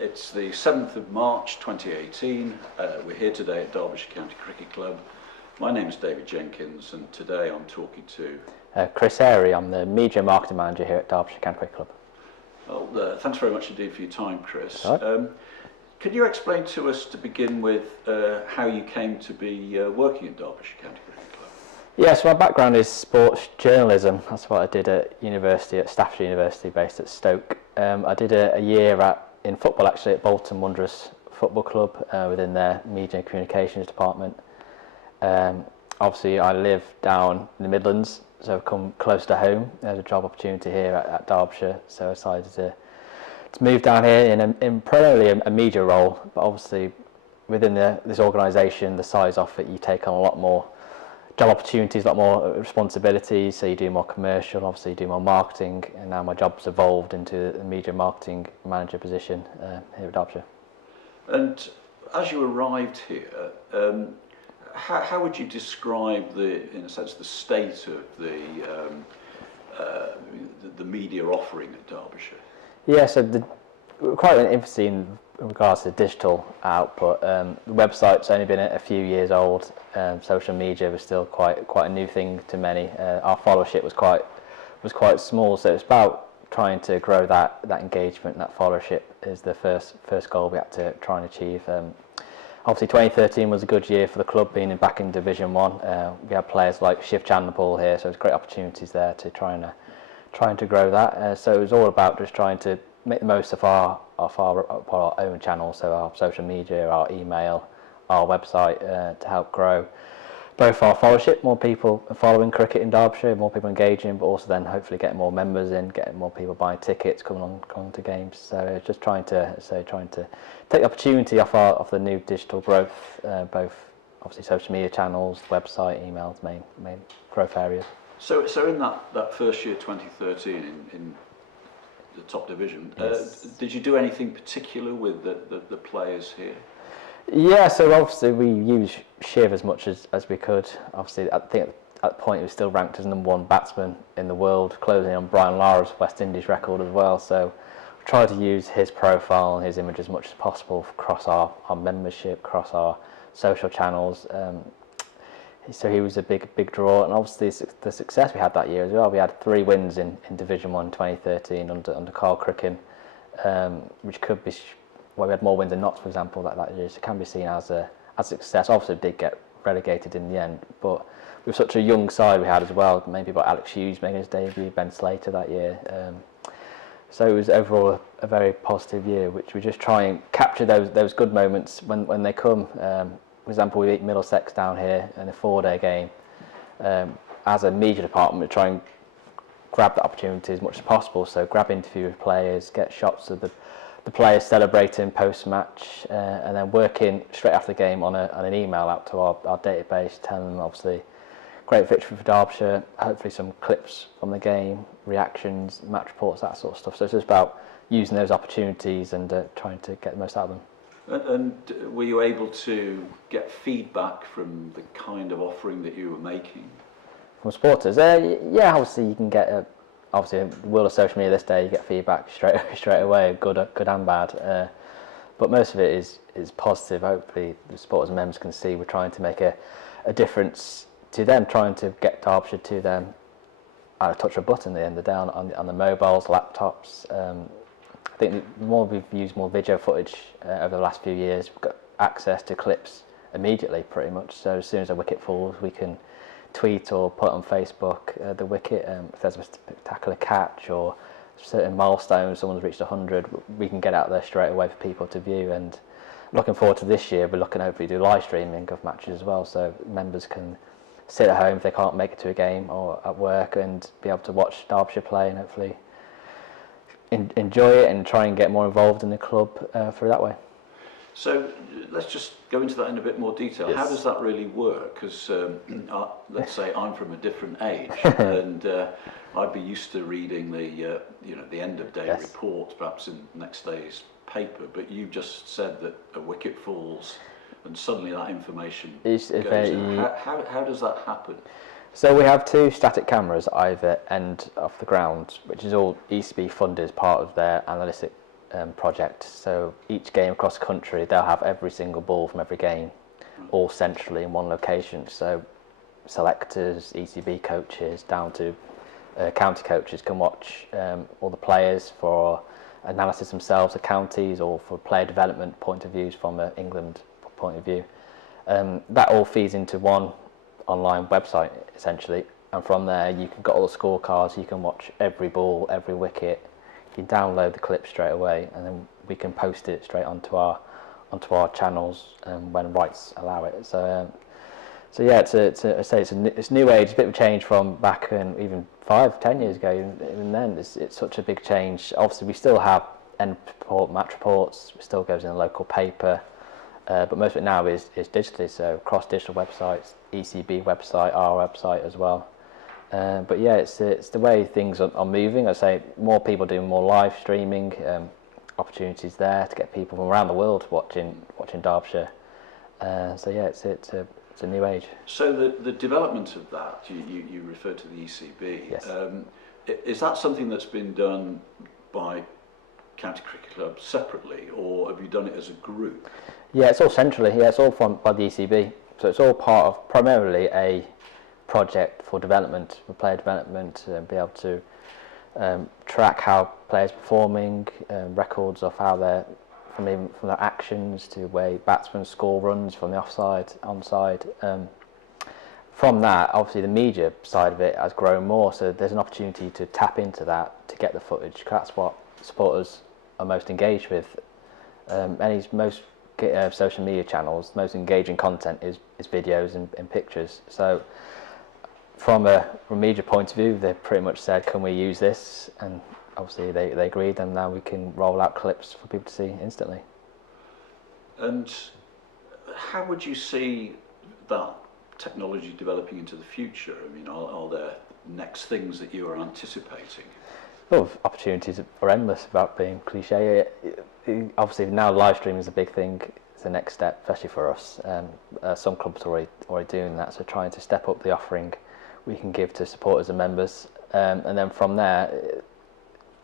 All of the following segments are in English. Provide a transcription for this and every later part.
It's the 7th of March 2018. We're here today at Derbyshire County Cricket Club. My name is David Jenkins, and today I'm talking to Chris Airey. I'm the Media Marketing Manager here at Derbyshire County Cricket Club. Well, thanks very much indeed for your time, Chris. Right. Could you explain to us, to begin with, how you came to be working at Derbyshire County Cricket Club? Yeah, so my background is sports journalism. That's what I did at university, at Staffordshire University, based at Stoke. I did a year in football, actually, at Bolton Wanderers Football Club within their media and communications department. Obviously, I live down in the Midlands, so I've come close to home. There's a job opportunity here at Derbyshire, so I decided to move down here in primarily a media role, but obviously within this organisation, the size of it, you take on a lot more job opportunities, a lot more responsibilities, so you do more commercial, obviously you do more marketing, and now my job's evolved into a media marketing manager position here at Derbyshire. And as you arrived here, how would you describe in a sense, the state of the media offering at Derbyshire? Yeah, so quite an infancy in regards to digital output. The website's only been a few years old. Social media was still quite a new thing to many. Our followership was quite small, so it's about trying to grow that engagement and that followership is the first goal we had to try and achieve. Obviously 2013 was a good year for the club, being back in Division 1. We had players like Shiv Chandlerpool here, so there's great opportunities there to trying to grow that. So it was all about just trying to make the most of our own channels, so our social media, our email, our website, to help grow both our followership, more people following cricket in Derbyshire, more people engaging, but also then hopefully getting more members in, getting more people buying tickets, coming to games. So just trying to take the opportunity off the new digital growth, both obviously social media channels, website, emails, main growth areas. So in that first year, 2013, in the top division, yes. Did you do anything particular with the players here? Yeah, so obviously we used Shiv as much as we could. Obviously, I think at that point he was still ranked as #1 batsman in the world, closing on Brian Lara's West Indies record as well. So we tried to use his profile and his image as much as possible across our membership, across our social channels. So he was a big draw, and obviously the success we had that year as well. We had 3 wins in Division 1 in 2013 under Carl Cricken, which could be, well, we had more wins than Notts, for example, that year, so it can be seen as a success. Obviously did get relegated in the end, but with such a young side we had as well, maybe about Alex Hughes making his debut, Ben Slater that year. So it was overall a very positive year, which we just try and capture those good moments when they come. For example, we beat Middlesex down here in a 4-day game. As a media department, we try and grab that opportunity as much as possible. So grab interview with players, get shots of the players celebrating post-match, and then working straight after the game on an email out to our database, telling them obviously great victory for Derbyshire, hopefully some clips from the game, reactions, match reports, that sort of stuff. So it's just about using those opportunities and trying to get the most out of them. And were you able to get feedback from the kind of offering that you were making? From supporters? Yeah, obviously you can get, obviously in the world of social media this day, you get feedback straight away, good and bad. But most of it is positive. Hopefully the supporters and members can see we're trying to make a difference to them, trying to get Derbyshire to them at a touch of a button at the end of the day on the mobiles, laptops. I think the more we've used more video footage over the last few years, we've got access to clips immediately pretty much. So as soon as a wicket falls, we can tweet or put on Facebook the wicket. If there's a spectacular catch or certain milestones, someone's reached 100, we can get out there straight away for people to view. And looking forward to this year, we're looking to hopefully do live streaming of matches as well, so members can sit at home if they can't make it to a game or at work and be able to watch Derbyshire play and hopefully enjoy it and try and get more involved in the club through that way. So let's just go into that in a bit more detail. Yes. How does that really work? Because let's say I'm from a different age, and I'd be used to reading the end of day yes. report, perhaps in next day's paper. But you just said that a wicket falls, and suddenly that information goes out. How does that happen? So we have 2 static cameras at either end of the ground, which is all ECB funded as part of their analytic project. So each game across the country, they'll have every single ball from every game, all centrally in one location. So selectors, ECB coaches, down to county coaches can watch all the players for analysis themselves, the counties, or for player development point of views from an England point of view. That all feeds into one online website essentially, and from there you can get all the scorecards, you can watch every ball, every wicket, you can download the clip straight away, and then we can post it straight onto our channels when rights allow it. So yeah, it's a new age, a bit of a change from back in even 5-10 years ago. Even then, it's such a big change. Obviously, we still have end report, match reports. It still goes in the local paper, but most of it now is digitally. So across digital websites, ECB website, our website as well. But yeah, it's the way things are moving. I say more people doing more live streaming, opportunities there to get people from around the world watching Derbyshire. So yeah, it's a new age. So the development of that, you referred to the ECB. Yes. Is that something that's been done by county cricket clubs separately, or have you done it as a group? Yeah, it's all centrally. Yeah, it's all by the ECB. So it's all part of primarily a project for development, for player development, and be able to track how players are performing, records of how they're from their actions to way batsmen score runs from the offside, onside. From that, obviously the media side of it has grown more, so there's an opportunity to tap into that to get the footage. That's what supporters are most engaged with. Most social media channels, most engaging content is videos and pictures. So from a media point of view, they've pretty much said, can we use this? And obviously they agreed, and now we can roll out clips for people to see instantly. And how would you see that technology developing into the future? I mean, are there next things that you are anticipating? Well, opportunities are endless, about being cliche. Obviously now live streaming is a big thing. It's the next step, especially for us. Some clubs are already doing that, so trying to step up the offering we can give to supporters and members. And then from there,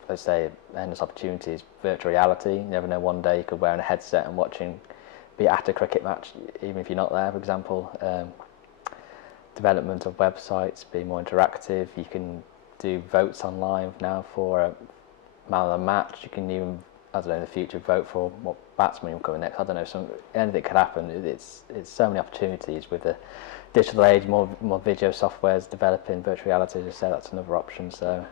let's say endless opportunities, virtual reality. You never know, one day you could wear a headset and be at a cricket match, even if you're not there, for example. Development of websites, be more interactive. You can do votes online now for a man of the match. You can even, I don't know, in the future vote for what batsman will come next. I don't know, anything could happen. It's so many opportunities with the digital age, more video softwares developing, virtual reality, as I said, that's another option. So.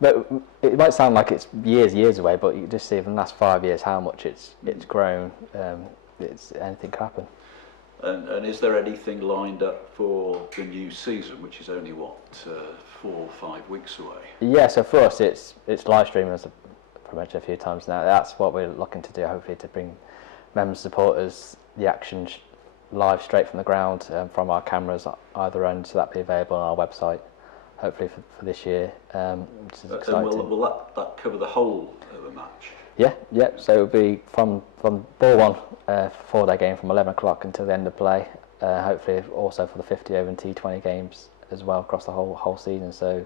But it might sound like it's years away, but you just see in the last 5 years how much it's grown. Anything can happen. And is there anything lined up for the new season, which is only 4 or 5 weeks away? Yeah, so for us it's live streaming, as I've mentioned a few times now. That's what we're looking to do, hopefully, to bring members, supporters, the action live straight from the ground, from our cameras either end, so that'll be available on our website. Hopefully for this year, which is exciting. And will that cover the whole of the match? Yeah. So it'll be from ball one, 4-day game from 11 o'clock until the end of play. Hopefully also for the 50 over and T20 games as well across the whole season. So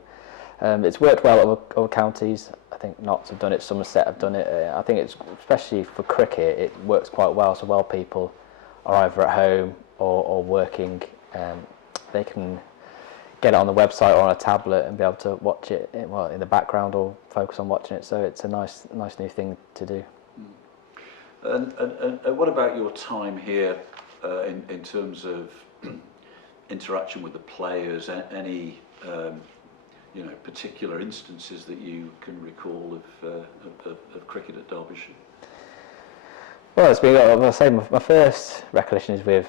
it's worked well at other counties. I think Notts have done it, Somerset have done it. I think it's, especially for cricket, it works quite well. So while people are either at home or working, they can get it on the website or on a tablet and be able to watch it in the background or focus on watching it. So it's a nice new thing to do. And what about your time here in terms of interaction with the players? Any particular instances that you can recall of cricket at Derbyshire? Well, it's been, I say, my first recollection is with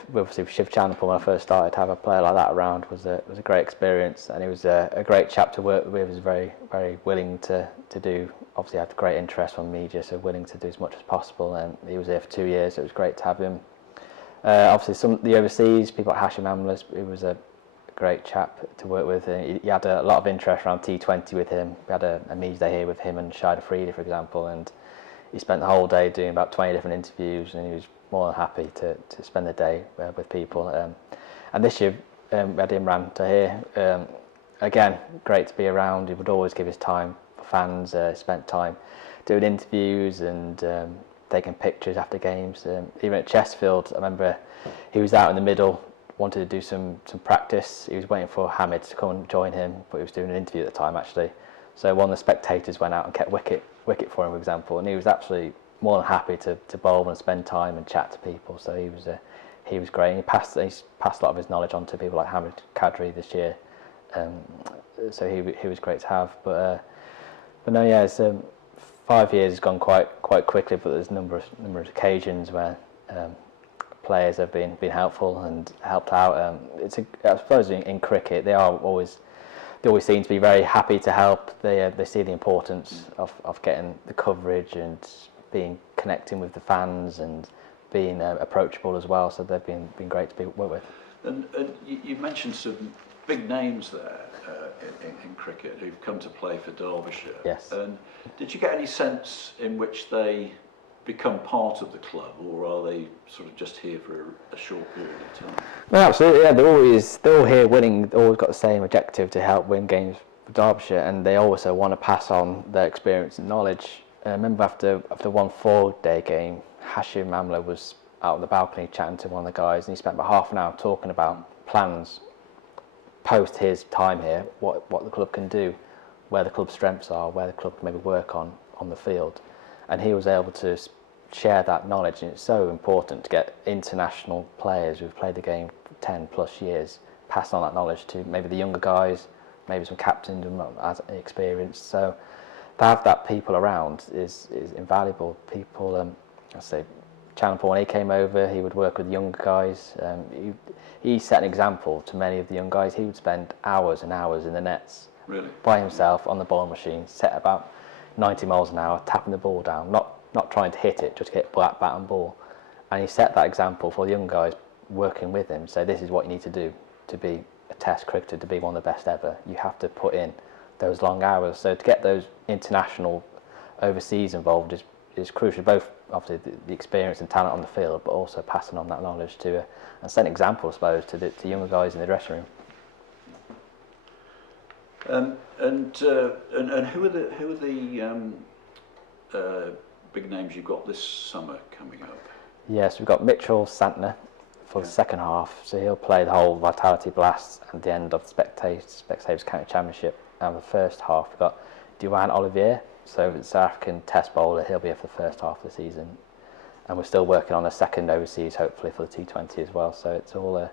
Shiv Chandler. When I first started to have a player like that around was a great experience, and he was a great chap to work with. He was very willing to do. Obviously, had great interest from media, so willing to do as much as possible. And he was there for 2 years. So it was great to have him. Obviously, the overseas people like Hashim Amlas, he was a great chap to work with. He had a lot of interest around T20 with him. We had a media day here with him and Shida Freedy, for example, and he spent the whole day doing about 20 different interviews, and he was more than happy to spend the day with people. And this year we had Imran Tahir. Again, great to be around. He would always give his time for fans, spent time doing interviews and taking pictures after games. Even at Chesterfield, I remember he was out in the middle, wanted to do some practice. He was waiting for Hamid to come and join him, but he was doing an interview at the time actually. So one of the spectators went out and kept wicket for him, for example, and he was absolutely more than happy to bowl and spend time and chat to people. So he was great. And he's passed a lot of his knowledge on to people like Hamid Kadri this year. So he was great to have. But no, yeah, it's 5 years has gone quite quickly. But there's a number of occasions where players have been helpful and helped out. I suppose in cricket they always seem to be very happy to help. They see the importance of getting the coverage and connecting with the fans and being approachable as well. So they've been great to work with. And you mentioned some big names there in cricket who've come to play for Derbyshire. Yes. And did you get any sense in which they become part of the club, or are they sort of just here for a short period of time? No, absolutely. Yeah, they're all here winning. They've always got the same objective to help win games for Derbyshire, and they also want to pass on their experience and knowledge. I remember after one 4-day game, Hashim Amla was out on the balcony chatting to one of the guys, and he spent about half an hour talking about plans post his time here, what the club can do, where the club's strengths are, where the club can maybe work on the field. And he was able to share that knowledge, and it's so important to get international players who've played the game for 10 plus years, pass on that knowledge to maybe the younger guys, maybe some captains who are not as experienced. So to have that people around is invaluable. People, I say, Channel 4, when he came over, he would work with younger guys. He set an example to many of the young guys. He would spend hours and hours in the nets, really, by himself on the bowling machine, set about 90 miles an hour, tapping the ball down, not trying to hit it, just hit bat and ball. And he set that example for the young guys working with him. So this is what you need to do to be a test cricketer, to be one of the best ever. You have to put in those long hours. So to get those international overseas involved is crucial, both obviously the experience and talent on the field, but also passing on that knowledge to and set an example, I suppose, to younger guys in the dressing room. And who are the big names you've got this summer coming up? Yes, we've got Mitchell Santner for the second half, so he'll play the whole Vitality Blast at the end of the Spectators County Championship. And the first half, we've got Duane Olivier, so the South African test bowler. He'll be here for the first half of the season, and we're still working on a second overseas, hopefully for the T20 as well. So it's all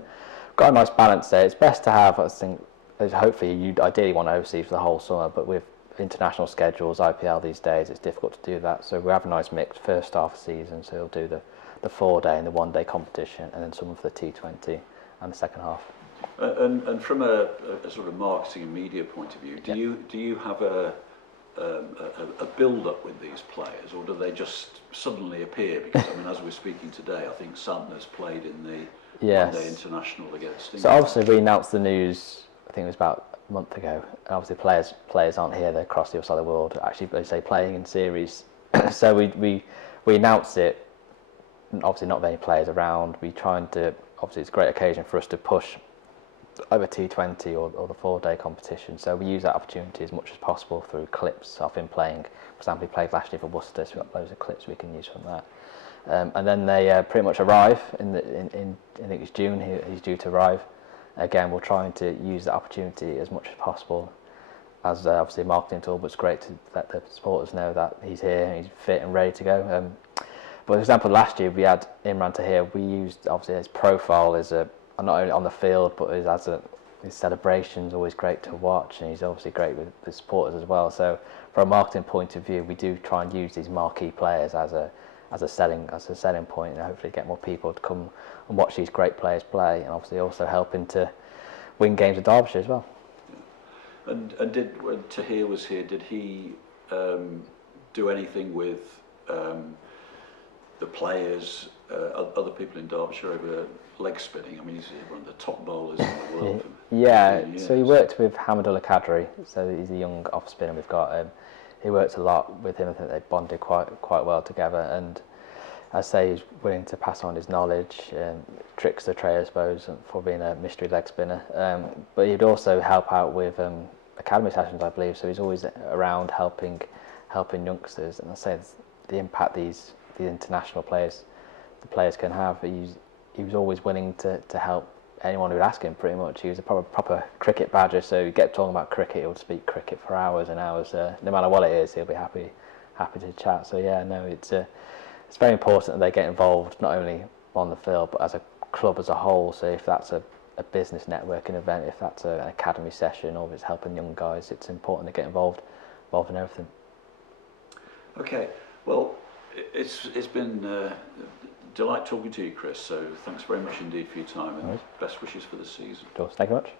got a nice balance there. It's best to have, I think, hopefully you'd ideally want overseas for the whole summer, but with international schedules, IPL these days, it's difficult to do that. So we have a nice mix first half of the season, so he'll do the 4-day and the 1-day competition, and then some for the T20 and the second half. And from a sort of marketing and media point of view, do you have a build-up with these players, or do they just suddenly appear? Because I mean, as we're speaking today, I think Santner's played in the 1-day international against England. So obviously we announced the news, I think it was about a month ago. And obviously players aren't here; they're across the other side of the world. Actually, they say playing in series. So we announced it. Obviously, not many players around. We trying to. Obviously, it's a great occasion for us to push over T20 or the 4-day competition. So we use that opportunity as much as possible through clips of him playing. For example, he played last year for Worcester, so we've got loads of clips we can use from that. And then they pretty much arrive in I think it's June. He's due to arrive. Again, we're trying to use that opportunity as much as possible as obviously a marketing tool, but it's great to let the supporters know that he's here, he's fit and ready to go. But for example, last year we had Imran Tahir. We used obviously his profile as not only on the field, but his celebrations always great to watch, and he's obviously great with the supporters as well. So from a marketing point of view, we do try and use these marquee players as a selling point, and hopefully get more people to come and watch these great players play, and obviously also helping to win games with Derbyshire as well. Yeah. And when Tahir was here, did he do anything with the players, other people in Derbyshire over leg spinning? I mean, he's one of the top bowlers in the world. Yeah, so he worked with Hamidullah Kadri, so he's a young off spinner we've got. He worked a lot with him. I think they bonded quite well together, and I say he's willing to pass on his knowledge and tricks the tray, I suppose, for being a mystery leg spinner. But he'd also help out with academy sessions, I believe. So he's always around helping helping youngsters, and I say the impact these international players, the players can have. He was always willing to help anyone who would ask him. Pretty much, he was a proper cricket badger. So you get talking about cricket, he'll speak cricket for hours and hours. No matter what it is, he'll be happy to chat. So yeah, no, it's very important that they get involved not only on the field but as a club as a whole. So if that's a business networking event, if that's an academy session, or if it's helping young guys, it's important to get involved in everything. Okay, well, it's been a delight talking to you, Chris, so thanks very much indeed for your time, and best wishes for the season. Thank you very much.